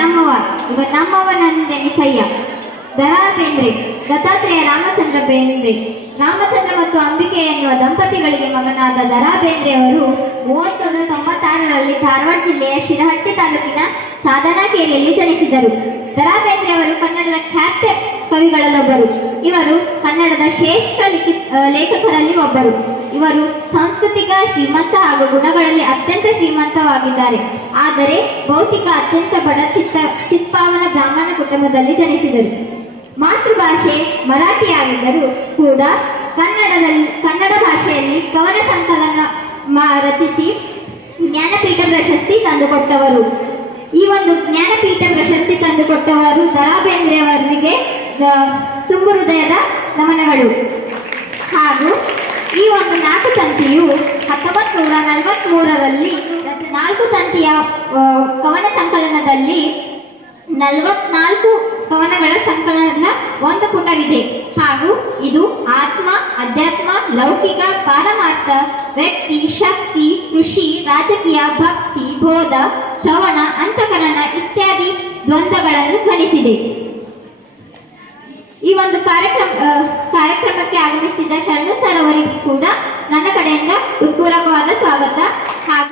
ನಮ್ಮವ ನಂದೆನಿಸಯ್ಯ. ದ.ರಾ. ಬೇಂದ್ರೆ. ದತ್ತಾತ್ರೇಯ ರಾಮಚಂದ್ರ ಬೇಂದ್ರೆ. ರಾಮಚಂದ್ರ ಮತ್ತು ಅಂಬಿಕೆ ಎನ್ನುವ ದಂಪತಿಗಳಿಗೆ ಮಗನಾದ ದ.ರಾ. ಬೇಂದ್ರೆಯವರು 3196ರಲ್ಲಿ ಧಾರವಾಡ ಜಿಲ್ಲೆಯ ಶಿರಹಟ್ಟಿ ತಾಲೂಕಿನ ಸಾಧನಕೇರಿಯಲ್ಲಿ ಜನಿಸಿದರು. ದ.ರಾ. ಬೇಂದ್ರೆಯವರು ಕನ್ನಡದ ಖ್ಯಾತ ಕವಿಗಳಲ್ಲೊಬ್ಬರು. ಇವರು ಕನ್ನಡದ ಶ್ರೇಷ್ಠ ಲೇಖಕರಲ್ಲಿ ಒಬ್ಬರು. ಇವರು ಸಾಂಸ್ಕೃತಿಕ ಶ್ರೀಮಂತ ಹಾಗೂ ಗುಣಗಳಲ್ಲಿ ಅತ್ಯಂತ ಶ್ರೀಮಂತವಾಗಿದ್ದಾರೆ. ಆದರೆ ಭೌತಿಕ ಅತ್ಯಂತ ಬಡ ಚಿತ್ಪಾವನ ಬ್ರಾಹ್ಮಣ ಕುಟುಂಬದಲ್ಲಿ ಜನಿಸಿದರು. ಮಾತೃಭಾಷೆ ಮರಾಠಿಯಾಗಿದ್ದರೂ ಕೂಡ ಕನ್ನಡ ಭಾಷೆಯಲ್ಲಿ ಕವನ ಸಂಕಲನ ರಚಿಸಿ ಜ್ಞಾನಪೀಠ ಪ್ರಶಸ್ತಿ ತಂದುಕೊಟ್ಟವರು. ಈ ಒಂದು ಜ್ಞಾನಪೀಠ ಪ್ರಶಸ್ತಿ ತಂದುಕೊಟ್ಟವರು ದ.ರಾ. ಬೇಂದ್ರೆಯವರಿಗೆ ತುಂಬು ಹೃದಯದ ನಮನಗಳು. ಹಾಗೂ ಈ ಒಂದು 4 ತಂತಿಯು 1943ರಲ್ಲಿ 4 ತಂತಿಯ ಕವನ ಸಂಕಲನದಲ್ಲಿ 44 ಕವನಗಳ ಸಂಕಲನ ಒಂದು ಪುಟವಿದೆ. ಹಾಗೂ ಇದು ಆತ್ಮ, ಅಧ್ಯಾತ್ಮ, ಲೌಕಿಕ, ಪಾರಮಾರ್ಥ, ವ್ಯಕ್ತಿ, ಶಕ್ತಿ, ಕೃಷಿ, ರಾಜಕೀಯ, ಭಕ್ತಿ, ಬೋಧ, ಶ್ರವಣ, ಅಂತಃಕರಣ ಇತ್ಯಾದಿ ದ್ವಂದ್ವಗಳನ್ನು ಧ್ವನಿಸಿದೆ. ಈ ಒಂದು ಕಾರ್ಯಕ್ರಮಕ್ಕೆ ಆಗಮಿಸಿದ ಶರಣು ಸರ್ ಅವರಿಗೂ ಕೂಡ ನನ್ನ ಕಡೆಯಿಂದ ಹೃತ್ಪೂರ್ವಕವಾದ ಸ್ವಾಗತ. ಹಾಗೂ